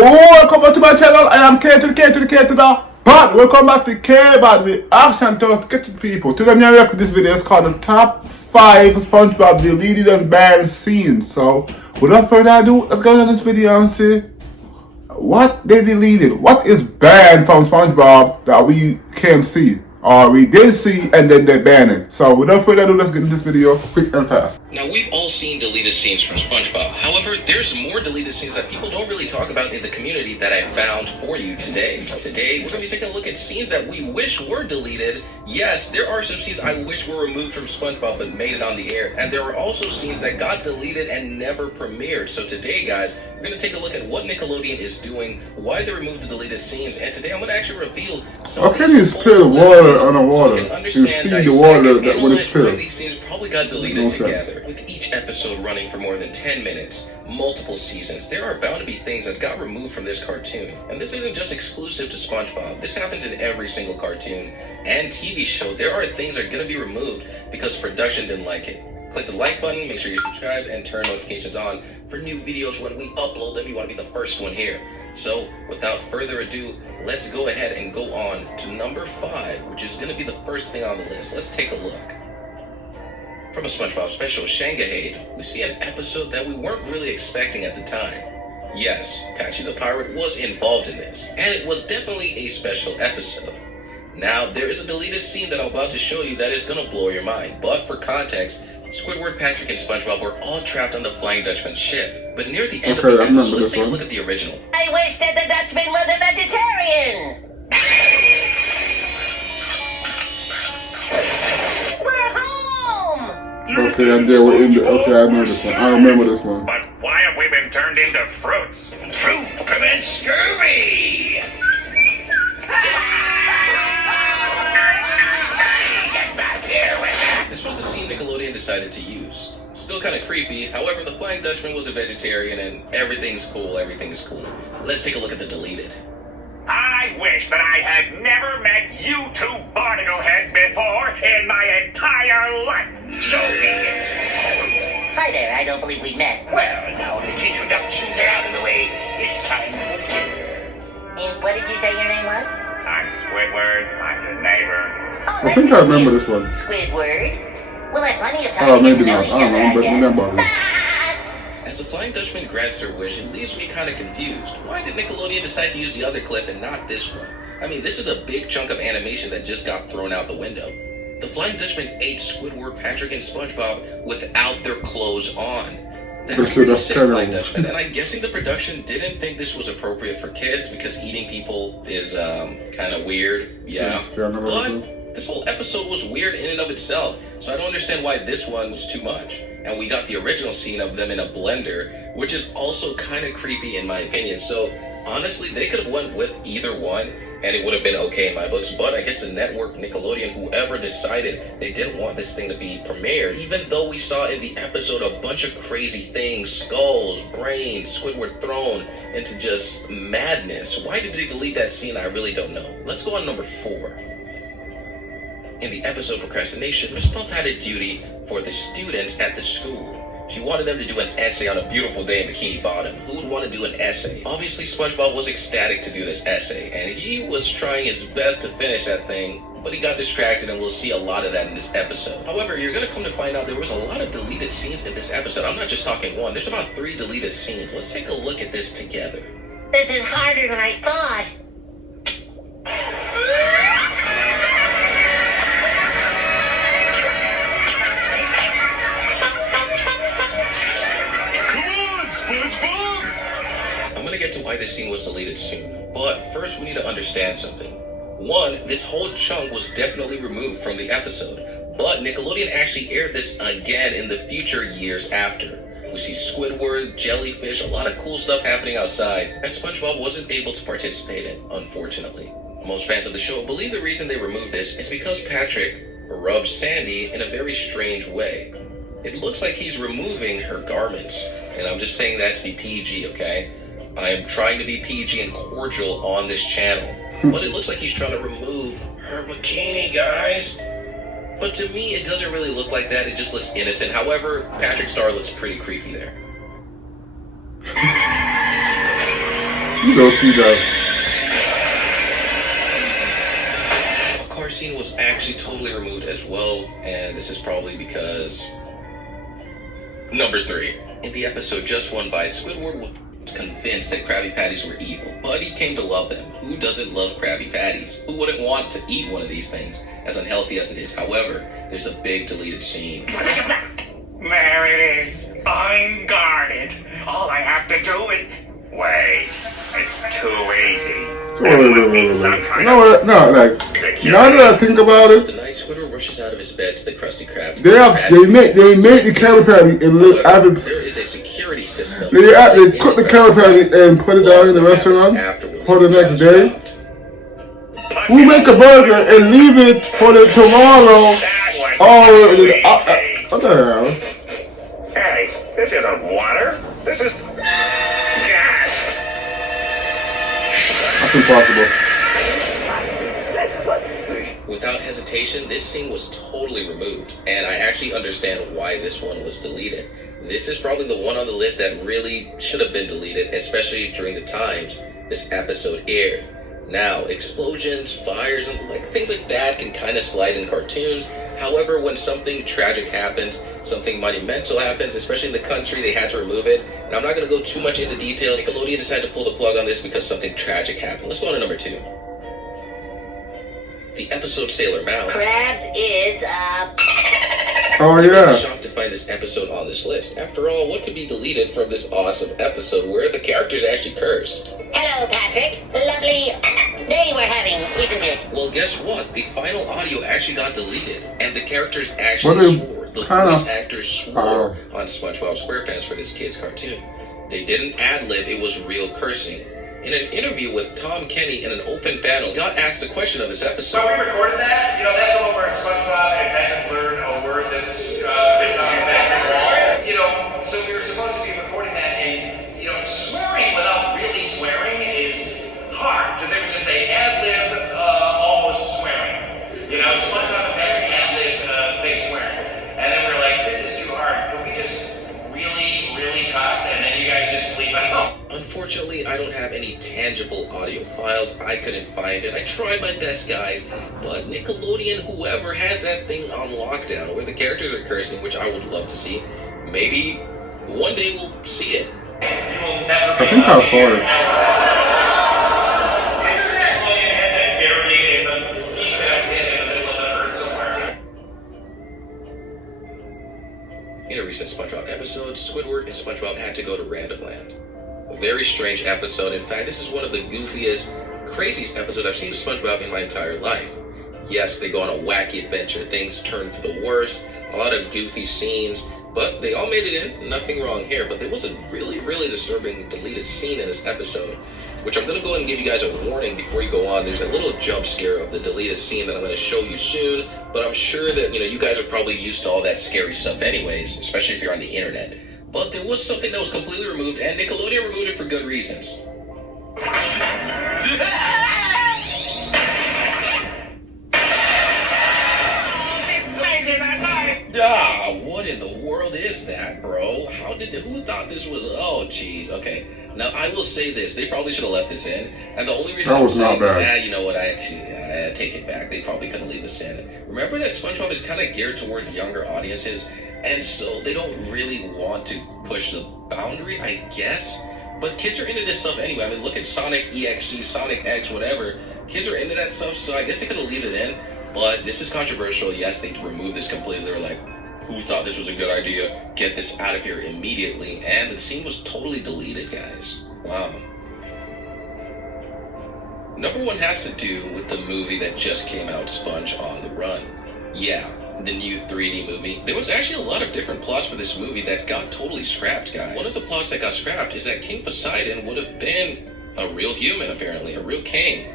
Welcome back to my channel. I am K to the K to the K to the Bad. Welcome back to K Bad with action to get to the people. Today I'm react to this video. It's called the top 5 SpongeBob deleted and banned scenes. So without further ado, let's go into this video and see what they deleted. What is banned from SpongeBob that we can't see, or we did see and then they banned it. So without further ado, let's get into this video quick and fast. Now, we've all seen deleted scenes from SpongeBob. However, there's more deleted scenes that people don't really talk about in the community that I found for you today. Today, we're going to be taking a look at scenes that we wish were deleted. Yes, there are some scenes I wish were removed from SpongeBob but made it on the air. And there are also scenes that got deleted and never premiered. So today, guys, we're going to take a look at what Nickelodeon is doing, why they removed the deleted scenes, and today I'm going to actually reveal some How can you spill water on the water? So you can understand, the water that when it's why spilled. these scenes probably got deleted together. With each episode running for more than 10 minutes, multiple seasons, there are bound to be things that got removed from this cartoon. And this isn't just exclusive to SpongeBob. This happens in every single cartoon and TV show. There are things that are going to be removed because production didn't like it. Click the like button, make sure you subscribe, and turn notifications on for new videos when we upload them. You want to be the first one here. So, without further ado, let's go ahead and go on to number 5, which is going to be the first thing on the list. Let's take a look. From a SpongeBob special, Shanghai, we see an episode that we weren't really expecting at the time. Yes, Patchy the Pirate was involved in this, and it was definitely a special episode. Now, there is a deleted scene that I'm about to show you that is going to blow your mind, but for context, Squidward, Patrick, and SpongeBob were all trapped on the Flying Dutchman's ship. But near the end of the episode, let's take a look at the original. I wish that the Dutchman was a vegetarian! We're home! Okay, I'm there with okay, I know this one. I remember this one. But why have we been turned into fruits? Fruit prevents scurvy! Get back here with that! This was the scene Nickelodeon decided to use. Still kind of creepy, however, the Flying Dutchman was a vegetarian and everything's cool. Let's take a look at the deleted. I wish that I had never met you two barnacle heads before in my entire life. So be it. Hi there, I don't believe we've met. Well, now that introductions are out of the way, it's time for dinner. And what did you say your name was? I'm Squidward. I'm your neighbor. Oh, I think I remember this one. Squidward. We'll have plenty of time Oh, to maybe know not. each I don't other, know, but guess. remember. As the Flying Dutchman grants their wish, it leaves me kind of confused. Why did Nickelodeon decide to use the other clip and not this one? I mean, this is a big chunk of animation that just got thrown out the window. The Flying Dutchman ate Squidward, Patrick, and SpongeBob without their clothes on. That's pretty sick, Flying Dutchman. And I'm guessing the production didn't think this was appropriate for kids because eating people is kind of weird. Yeah. But this whole episode was weird in and of itself, so I don't understand why this one was too much. And we got the original scene of them in a blender, which is also kind of creepy in my opinion. So honestly, they could have went with either one and it would have been okay in my books. But I guess the network, Nickelodeon, whoever decided they didn't want this thing to be premiered, even though we saw in the episode a bunch of crazy things, skulls, brains, Squidward thrown into just madness. Why did they delete that scene? I really don't know. Let's go on number 4. In the episode Procrastination, Miss Puff had a duty for the students at the school. She wanted them to do an essay on a beautiful day in Bikini Bottom. Who would want to do an essay? Obviously, SpongeBob was ecstatic to do this essay, and he was trying his best to finish that thing, but he got distracted, and we'll see a lot of that in this episode. However, you're going to come to find out there was a lot of deleted scenes in this episode. I'm not just talking one. There's about 3 deleted scenes. Let's take a look at this together. This is harder than I thought. I'm gonna get to why this scene was deleted soon, but first we need to understand something. One, this whole chunk was definitely removed from the episode, but Nickelodeon actually aired this again in the future years after. We see Squidward, jellyfish, a lot of cool stuff happening outside that SpongeBob wasn't able to participate in, unfortunately. Most fans of the show believe the reason they removed this is because Patrick rubs Sandy in a very strange way. It looks like he's removing her garments, and I'm just saying that to be PG, okay? I am trying to be PG and cordial on this channel, but it looks like he's trying to remove her bikini, guys. But to me, it doesn't really look like that. It just looks innocent. However, Patrick Star looks pretty creepy there. You know he does. A car scene was actually totally removed as well, and this is probably because... Number 3. In the episode just one by, Squidward was convinced that Krabby Patties were evil, but he came to love them. Who doesn't love Krabby Patties? Who wouldn't want to eat one of these things, as unhealthy as it is? However, there's a big deleted scene. There it is, unguarded. All I have to do is... Wait, it's too easy. There must be some kind No, of now that I think about The it, night Squidward rushes out of his bed to the Krusty Krab. they made the Krabby Patty and However, have there it. is a security system. They cook the Krabby Patty and put it down in the restaurant for the next day. Who make a burger and leave it for the tomorrow? Or what the hell? Hey, this isn't water. This is gas. That's impossible. Without hesitation, this scene was totally removed, and I actually understand why this one was deleted. This is probably the one on the list that really should have been deleted, especially during the times this episode aired. Now, explosions, fires, and things like that can kind of slide in cartoons. However, when something tragic happens, something monumental happens, especially in the country, they had to remove it. And I'm not going to go too much into details. Nickelodeon decided to pull the plug on this because something tragic happened. Let's go on to number 2. The episode Sailor Mouse. Krabs is, Oh I'm yeah. shocked to find this episode on this list. After all, what could be deleted from this awesome episode where the characters actually cursed? hello, Patrick. Lovely day we're having, isn't it? Well, guess what? The final audio actually got deleted, and the characters What actually is- swore. The kinda- voice actors swore on SpongeBob SquarePants for this kid's cartoon. They didn't ad-lib, it was real cursing. In an interview with Tom Kenny in an open panel, got asked the question of this episode. So we recorded that. You know, that's all where SpongeBob and Ben learned a word that's written on the back of the wall. You know, so we were supposed to be recording that, and you know, swearing without really swearing is hard because they would just say ad lib, almost swearing. You know, SpongeBob and Ben ad lib, fake swearing, and then we were like, this is too hard. Can we just really cuss, and then you guys just bleep it out? Unfortunately, I don't have any tangible audio files. I couldn't find it. I tried my best, guys, but Nickelodeon, whoever has that thing on lockdown where the characters are cursing, which I would love to see, maybe one day we'll see it. You will never I be think I able to saw hear it. It's Nickelodeon has that buried in the deep enough pit in the middle of the earth somewhere. In a recent SpongeBob episode, Squidward and SpongeBob had to go to Random Land. A very strange episode. In fact, this is one of the goofiest, craziest episodes I've seen of SpongeBob in my entire life. Yes, they go on a wacky adventure, things turn for the worst, a lot of goofy scenes, but they all made it in, nothing wrong here. But there was a really disturbing deleted scene in this episode, which I'm going to go ahead and give you guys a warning before you go on. There's a little jump scare of the deleted scene that I'm going to show you soon, but I'm sure that, you guys are probably used to all that scary stuff anyways, especially if you're on the internet. But there was something that was completely removed, and Nickelodeon removed it for good reasons. What in the world is that, bro? Who thought this was, oh jeez, okay. Now I will say this, they probably should have left this in, and the only reason That I'm was not saying is, bad. you know what, I take it back, they probably couldn't leave this in. Remember that SpongeBob is kind of geared towards younger audiences, and so they don't really want to push the boundary, I guess? But kids are into this stuff anyway. I mean, look at Sonic EXG, Sonic X, whatever. Kids are into that stuff, so I guess they could have left it in. But this is controversial. Yes, they removed this completely. They were like, who thought this was a good idea? Get this out of here immediately. And the scene was totally deleted, guys. Wow. Number 1 has to do with the movie that just came out, Sponge on the Run. Yeah, the new 3D movie. There was actually a lot of different plots for this movie that got totally scrapped, guys. One of the plots that got scrapped is that King Poseidon would have been a real human, apparently, a real king.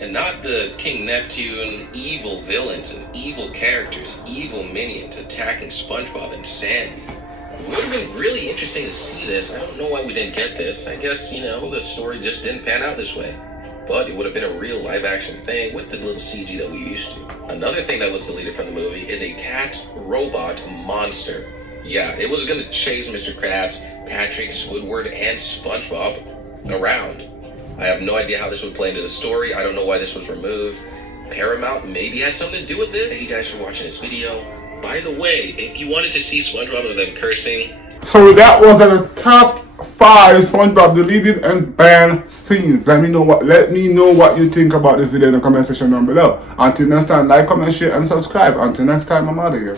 And not the King Neptune, evil villains and evil characters, evil minions attacking SpongeBob and Sandy. It would have been really interesting to see this. I don't know why we didn't get this. I guess, the story just didn't pan out this way. But it would have been a real live-action thing with the little CG that we used to. Another thing that was deleted from the movie is a cat robot monster. Yeah, it was going to chase Mr. Krabs, Patrick, Squidward, and SpongeBob around. I have no idea how this would play into the story. I don't know why this was removed. Paramount maybe had something to do with this. Thank you guys for watching this video. By the way, if you wanted to see SpongeBob of them cursing, so that was the top 5 SpongeBob deleted and banned scenes. Let me know what you think about this video in the comment section down below. Until next time, like, comment, share, and subscribe. Until next time, I'm out of here.